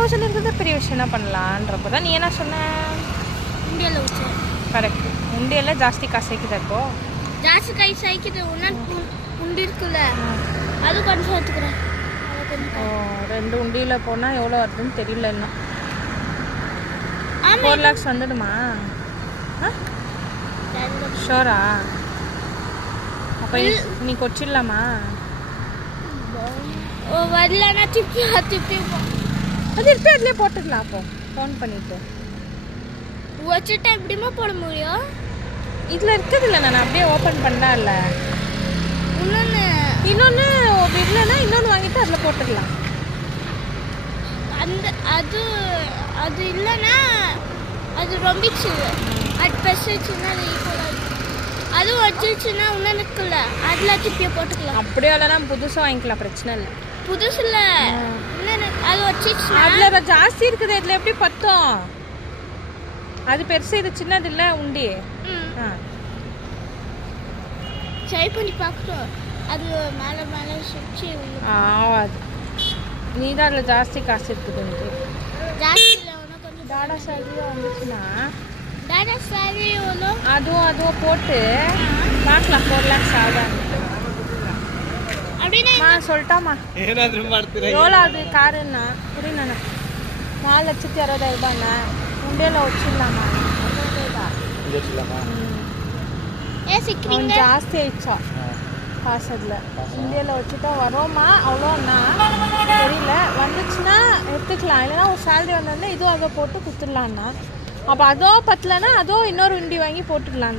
1000 இருக்கிறது பெரிய விஷயம் என்ன பண்ணலான்றப்போ தான் நீ என்ன சொன்ன? உண்டியல்ல வச்சு கரெக்ட். உண்டியெல்லாம் ஜாஸ்தி காசு வைக்குது இப்போ. ஜாஸ்தி கை சைக்குது உண்டி இருக்குல்ல அது கொஞ்சம் எடுத்துக்கிறேன். ஓ 2 உண்டியில் போனால் எவ்வளோ வருதுன்னு தெரியல இன்னும். 4 lakhs வந்துடுமா? ஷோரா? அப்போ நீ கொச்சிடலாமா? வரலன்னா திருப்பி அது எடுத்து அதுலேயே போட்டுக்கலாம். அப்போ ஃபோன் பண்ணிவிட்டு வச்சுட்டா எப்படிமா போட முடியும்? இதில் இருக்குது இல்லை, நான் அப்படியே ஓப்பன் பண்ணலாம் இல்லை. இன்னொன்று இல்லைன்னா இன்னொன்று வாங்கிட்டு அதில் போட்டுக்கலாம். அந்த அது அது இல்லைன்னா அது ரொம்பிச்சு அது பெருசுச்சுன்னா அது ஈக்குவலாக அதுவும் வச்சுச்சுன்னா இன்னும் இருக்குல்ல அதில் திருப்பியை போட்டுக்கலாம். அப்படியே இல்லைனா புதுசாக வாங்கிக்கலாம், பிரச்சனை இல்லை. புதுசில் இன்னொன்று அது வச்சுச்சு அதில் ஜாஸ்தி இருக்குது. இதில் எப்படி பத்தும்? அது பெருசு, இது சின்னது இல்லை உண்டி. ட்ரை பண்ணி பார்க்குறோம். அது மேலே மேலே சுற்றி ஆகாது. நீ தான் அதில் ஜாஸ்தி காசு இருக்குது. ஜாஸ்தி இல்லை ஒன்றும் கொஞ்சம் டாடா சாரியும் வந்துச்சுன்னா டாடா சாரி எவ்வளோ அதுவும் போட்டு பார்க்கலாம். 4 lakhs ஆகுதான் அப்படின்னா சொல்லிட்டாமா? எவ்வளோ அது காருன்னா புரியணா? 4,60,000 உண்டியில் வச்சிடலாமா? சிக்கிறீங்க ஜாஸ்தி ஆயிடுச்சா காசு? அதில் உண்டியில் வச்சுட்டா வரோமா? அவ்வளோண்ணா தெரியல. வந்துச்சுன்னா எடுத்துக்கலாம், இல்லைன்னா ஒரு சேலரி வந்தோடனே இதுவும் அதை போட்டு கொடுத்துடலான்னா. அப்போ அதோ பத்தலைன்னா அதோ இன்னொரு உண்டி வாங்கி போட்டுடலாம்.